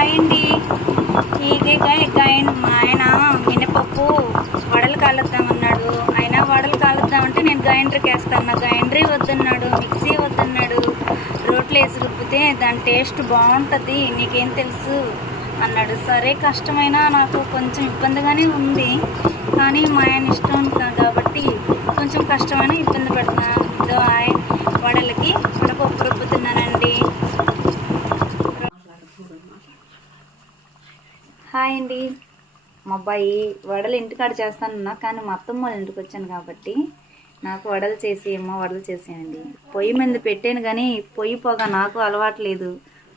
Hi అండి. మా ఆయన మినపప్పు వడలు కాలుద్దామన్నాడు. అయినా వడలు కాలుద్దామంటే నేను గ్రైండర్కి వేస్తాను. నా గ్రైండరే వద్దన్నాడు, మిక్సీ వద్దన్నాడు. రోట్లో వేసి రుబ్బితే దాని టేస్ట్ బాగుంటుంది, నీకేం తెలుసు అన్నాడు. సరే, కష్టమైనా నాకు కొంచెం ఇబ్బందిగానే ఉంది, కానీ మా ఆయన ఇష్టం కాబట్టి కొంచెం కష్టమైన ఇబ్బంది పడుతున్నాను. ఇదో వడలకి వడపప్పు రుబ్బుతున్నానండి. హాయ్ అండి. మా అబ్బాయి వడలు ఇంటికాడ చేస్తానన్నా, కానీ మా అత్తమ్మ వాళ్ళ ఇంటికి వచ్చాను కాబట్టి నాకు వడలు చేసేయండి. పొయ్యి మీద పెట్టాను, కానీ పొయ్యి పొగ నాకు అలవాట్లేదు.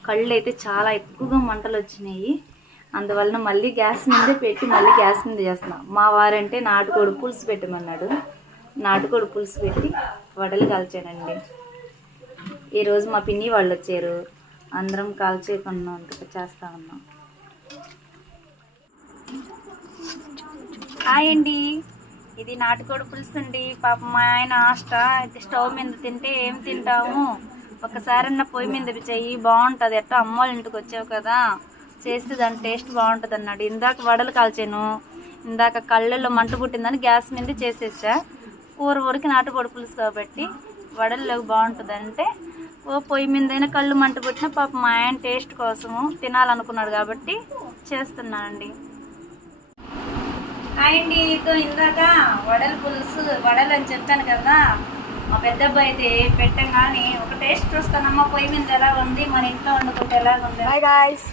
కళ్ళు అయితే చాలా ఎక్కువగా మంటలు వచ్చినాయి. అందువలన మళ్ళీ గ్యాస్ మీదే పెట్టి మళ్ళీ గ్యాస్ మీద చేస్తున్నా. మా వారంటే నాటుకోడి పులుసు పెట్టమన్నాడు. నాటుకోడి పులుసు పెట్టి వడలు కాల్చానండి. ఈరోజు మా పిన్ని వాళ్ళు వచ్చారు, అందరం కాల్చేకున్నాం, చేస్తా ఉన్నాం. హాయ్ అండి. ఇది నాటుకోడి పులుసు అండి. పాప మా ఆయన స్టవ్ మీద తింటే ఏం తింటాము, ఒకసారన్నా పొయ్యి మీద చెయ్యి, బాగుంటుంది. ఎట్టో అమ్మోళ్ళ ఇంటికి వచ్చావు కదా, చేస్తే దాని టేస్ట్ బాగుంటుంది అన్నాడు. ఇందాక వడలు కాల్చాను, ఇందాక కళ్ళల్లో మంట పుట్టిందని గ్యాస్ మీద చేసేసా. కూర ఊరికి నాటుకోడి పులుసు కాబట్టి వడల్లోకి బాగుంటుంది అంటే పొయ్యి మీదైనా కళ్ళు మంట పుట్టినా పాప మా ఆయన టేస్ట్ కోసము తినాలనుకున్నాడు కాబట్టి చేస్తున్నానండి. హాయ్ అండి. ఇందాక వడలు అని చెప్పాను కదా, మా పెద్ద అబ్బాయి అయితే పెట్టగానే ఒక టేస్ట్ చూస్తానమ్మా పొయ్యి మీద ఎలా ఉంది, మన ఇంట్లో వండుకుంటే ఎలా ఉంది. Hi guys.